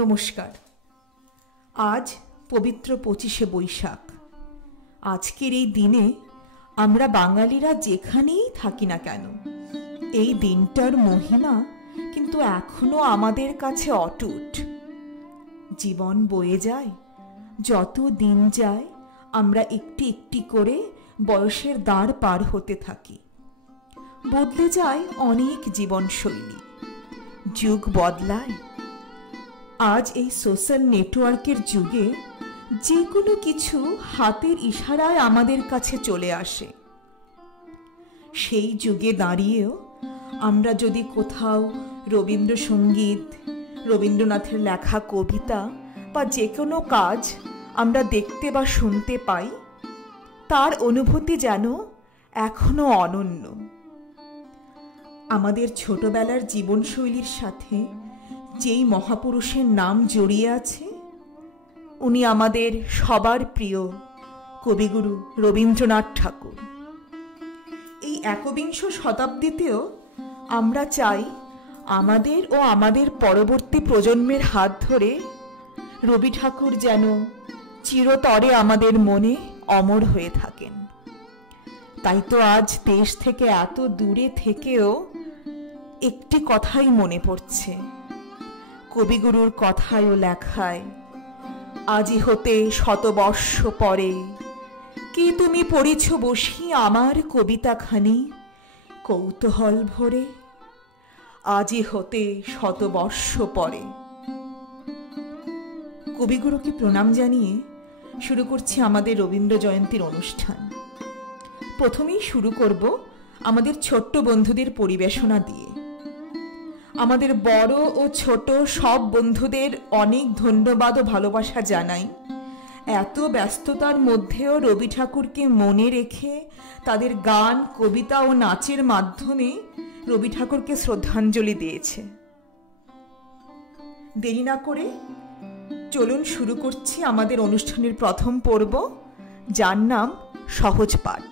নমস্কার। আজ পবিত্র 25শে বৈশাখ। আজকের এই দিনে আমরা বাঙালিরা যেখানেই থাকি না কেন, এই দিনটার মহিমা কিন্তু এখনো আমাদের কাছে অটুট। জীবন বয়ে যায়, যত দিন যায় আমরা একটি একটি করে বয়সের দ্বার পার হতে থাকি। বদলে যায় অনেক জীবনশৈলী, যুগ বদলায়। আজ এই সোশ্যাল নেটওয়ার্কের যুগে যে কোনো কিছু হাতের ইশারায় আমাদের কাছে চলে আসে। সেই যুগে দাঁড়িয়েও আমরা যদি কোথাও রবীন্দ্রসঙ্গীত, রবীন্দ্রনাথের লেখা কবিতা বা যে কোনো কাজ আমরা দেখতে বা শুনতে পাই, তার অনুভূতি যেন এখনো অনন্য। আমাদের ছোটবেলার জীবনশৈলীর সাথে যেই মহাপুরুষের নাম জড়িয়ে আছে, উনি আমাদের সবার প্রিয় কবিগুরু রবীন্দ্রনাথ ঠাকুর। এই একবিংশ শতাব্দীতেও আমরা চাই আমাদের ও আমাদের পরবর্তী প্রজন্মের হাত ধরে রবি ঠাকুর যেন চিরতরে আমাদের মনে অমর হয়ে থাকেন। তাই তো আজ দেশ থেকে এত দূরে থেকেও একটি কথাই মনে পড়ছে, কবিগুরুর কথায় ও লেখায়। আজি হতে শতবর্ষ পরে কি তুমি পড়িছ বসি আমার কবিতাখানি কৌতূহল ভরে। আজি হতে শতবর্ষ পরে। কবিগুরুকে প্রণাম জানিয়ে শুরু করছি আমাদের রবীন্দ্র জয়ন্তীর অনুষ্ঠান। প্রথমেই শুরু করব আমাদের ছোট্ট বন্ধুদের পরিবেশনা দিয়ে। আমাদের বড় ও ছোট সব বন্ধুদের অনেক ধন্যবাদ ও ভালোবাসা জানাই। এত ব্যস্ততার মধ্যেও রবি ঠাকুরকে মনে রেখে তাদের গান, কবিতা ও নাচের মাধ্যমে রবি ঠাকুরকে শ্রদ্ধাঞ্জলি দিয়েছে। দেরি না করে চলুন শুরু করছি আমাদের অনুষ্ঠানের প্রথম পর্ব, যার নাম সহজ পাঠ।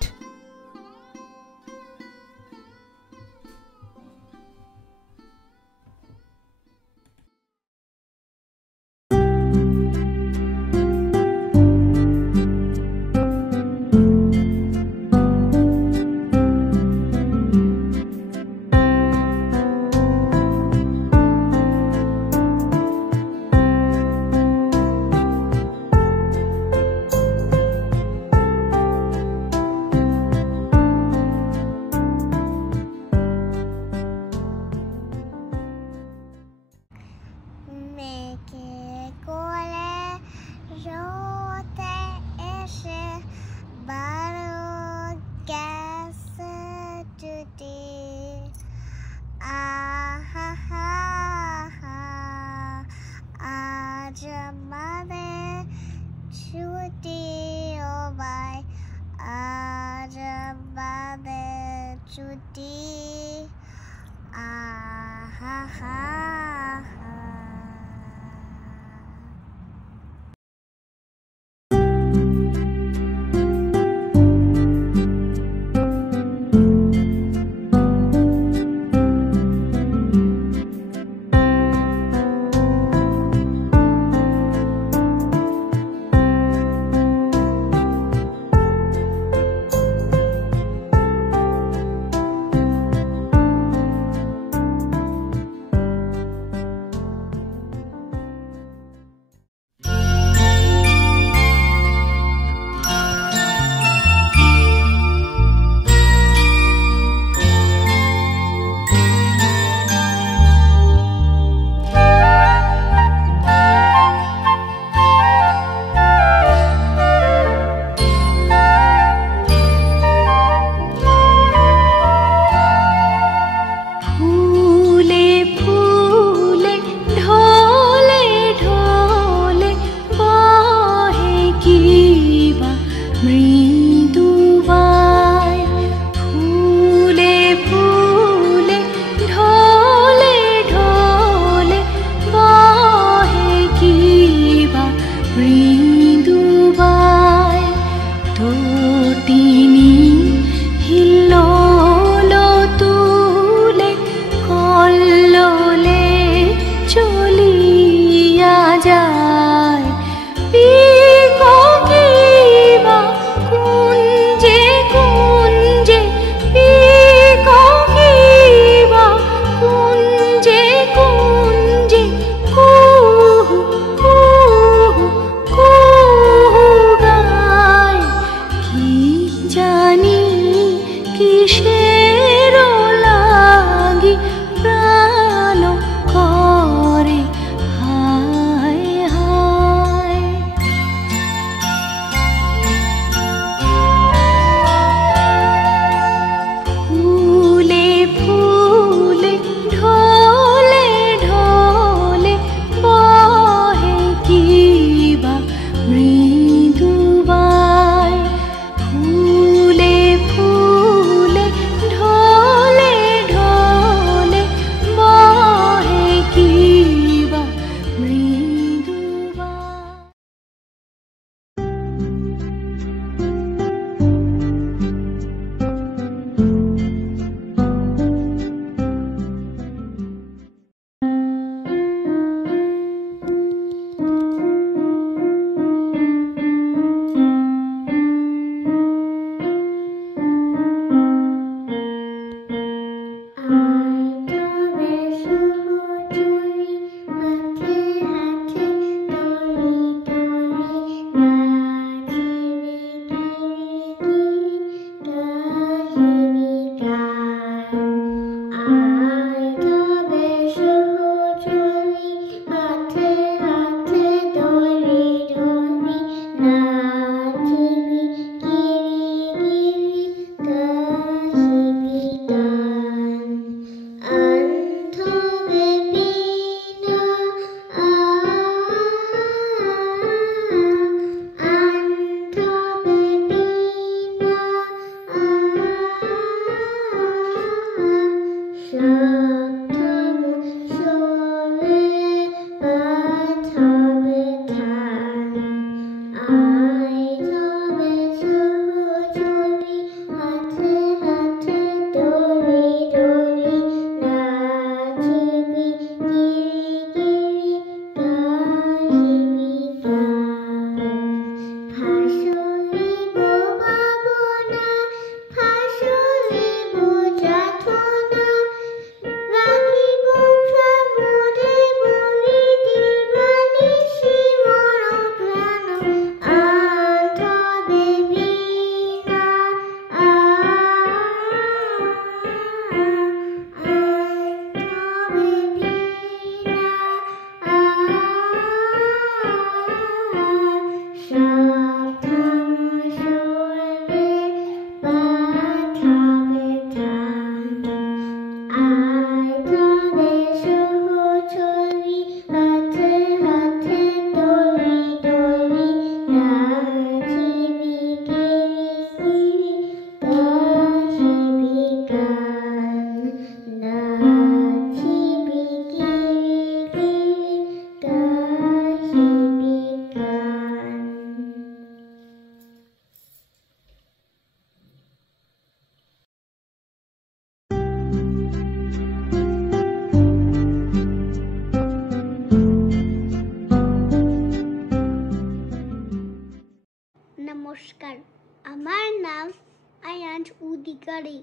অধিকারী।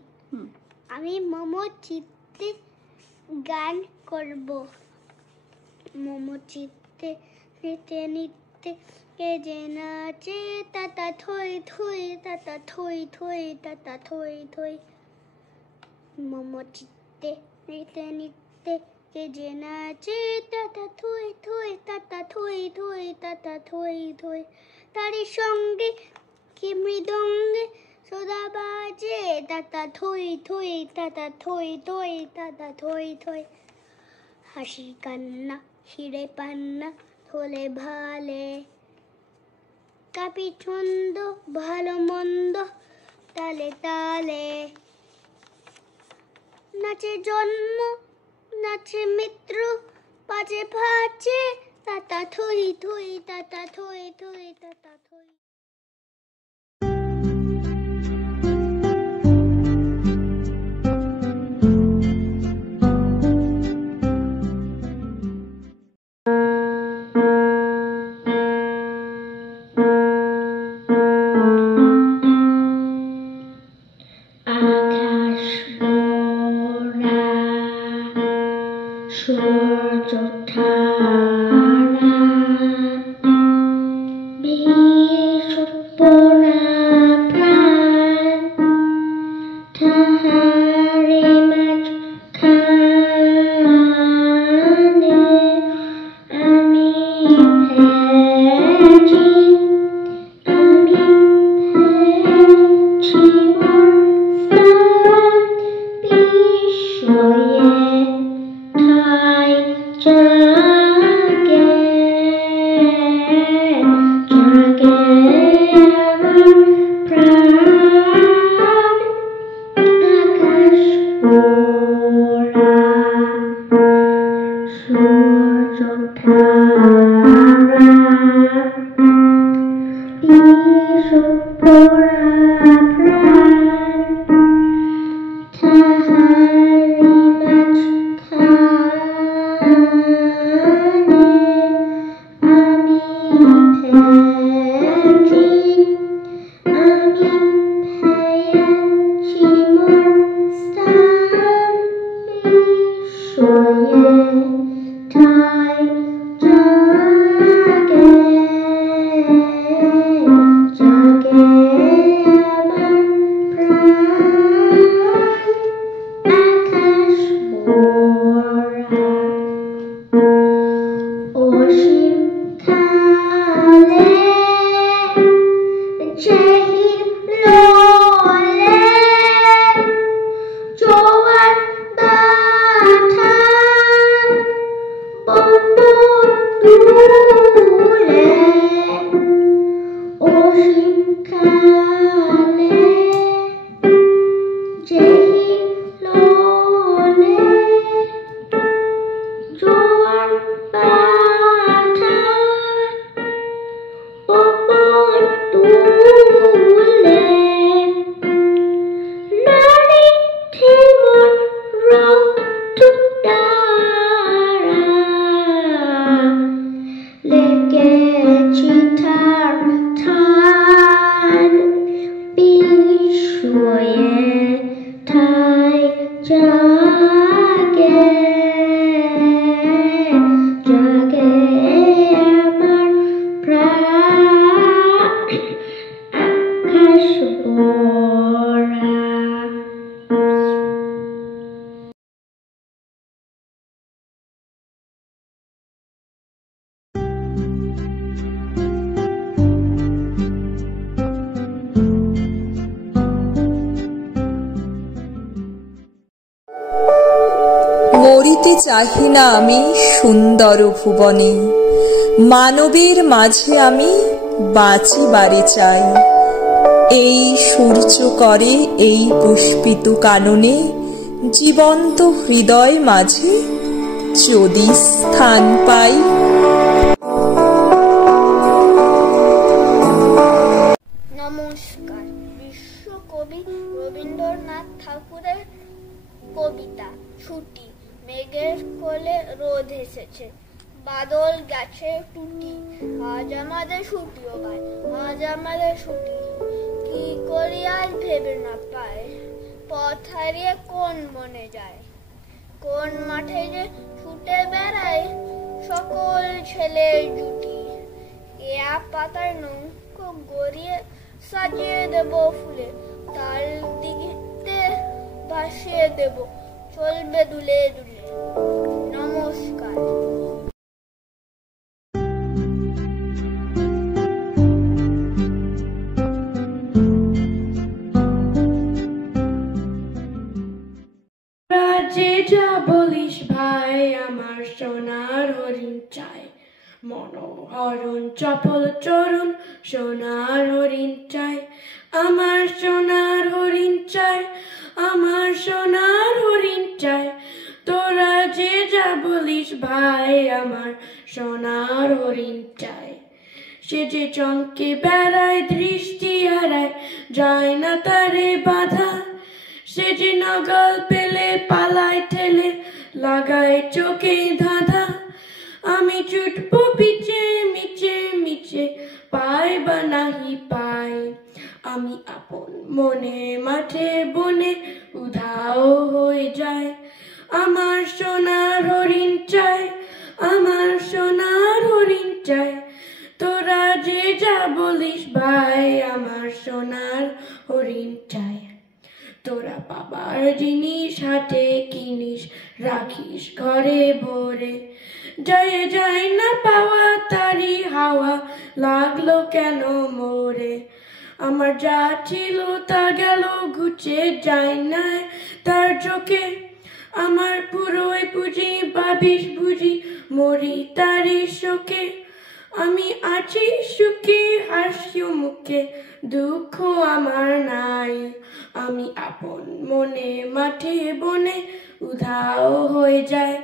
আমি মোমো চিত্তে গান করব। মোমো চিত্তে নিতে নিতে কে যে নাচে তাতা থই থই তাতা থই থই তাতা থই থই। মোমো চিত্তে নিতে নিতে কে যে নাচে তাতা থই থই তাতা থই থই তাতা থই থই। তারি সঙ্গে কি মৃদঙ্গে সদা বাজে তাতা থই থই তাতা থই থই তাতা থই থই। হাসি কান্না হিরে পান্না থলে ভালে, কাপি ছন্দ ভালো মন্দ তালে তালে। নাচে জন্ম নাচে মৃত্যু পাচে ফাচে তাতা থই থই তাতা থই থই তাতা থই। সূর্য ধারা বিষ পোড়া প্রাণ তাহারে মাঝখানে আমি ভেজি মরিতে চাহি না আমি সুন্দর ভুবনে, মানবের মাঝে আমি বাঁচিবারে চাই। এই সূর্য করে এই পুষ্পিত কাননে, জীবন্ত হৃদয় মাঝে যদি স্থান পাই। নমস্কার। বিশ্বকবি রবীন্দ্রনাথ ঠাকুরের কবিতা ছুটি। মেঘের কোলে রোদ এসেছে, বাদল গেছে টুটি, আজ আমাদের ছুটি ও ভাই, আজ আমাদের ছুটি, কি করি আজ ভেবে না পায়। পথ হারিয়ে কোন বনে যায়, কোন মাঠে যে ছুটে বেড়ায় সকল ছেলের জুটি। কেয়া পাতার নৌকো গড়িয়ে সাজিয়ে দেব ফুলে, তাল দিঘিতে ভাসিয়ে দেব, চলবে দুলে দুলে। নমস্কার। যে যা বলিস ভাই, আমার সোনার হরিণ চাই, মনোহরণ চপল চরণ সোনার হরিণ চাই, আমার সোনার হরিণ চাই, আমার সোনার হরিণ চাই। তোরা যে যা বলিস ভাই, আমার সোনার হরিণ চাই। সে যে চমকে বেড়ায়, দৃষ্টি হারায়, যায় না তারে বাধা। সে যে নগল পেলে পালায় ঠেলে, লাগায় চোখে ধাঁধা। আমি ছুটবো পিছে মিছে মিছে, পাই বা নাহি পাই। আমি আপন মনে মাঠে বনে উধাও হয়ে যায়। আমার সোনার হরিণ চাই, আমার সোনার হরিণ চাই। তোরা যে যা বলিস ভাই, আমার সোনার হরিণ চাই। তোরা বাবার জিনিস হাতে কিনিস, রাখিস ঘরে ভরে, যায় যায় না পাওয়া তারি হাওয়া, লাগলো কেন মোরে। আমার যা ছিল তা গেল ঘুচে, যায় না তার চোখে। আমার পুরোই পুঁজি ভাবিস বুঝি, মরি তারি শোকে। আমি আছি সুখী হাসি মুখে, দুঃখ আমার নাই। আমি আপন মনে মাঠে বনে উধাও হয়ে যায়।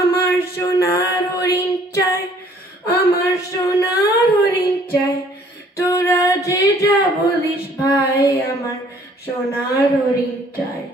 আমার সোনার হরিণ চাই, আমার সোনার হরিণ চাই। তোরা যে যা বলিস ভাই, আমার সোনার হরিণ চাই।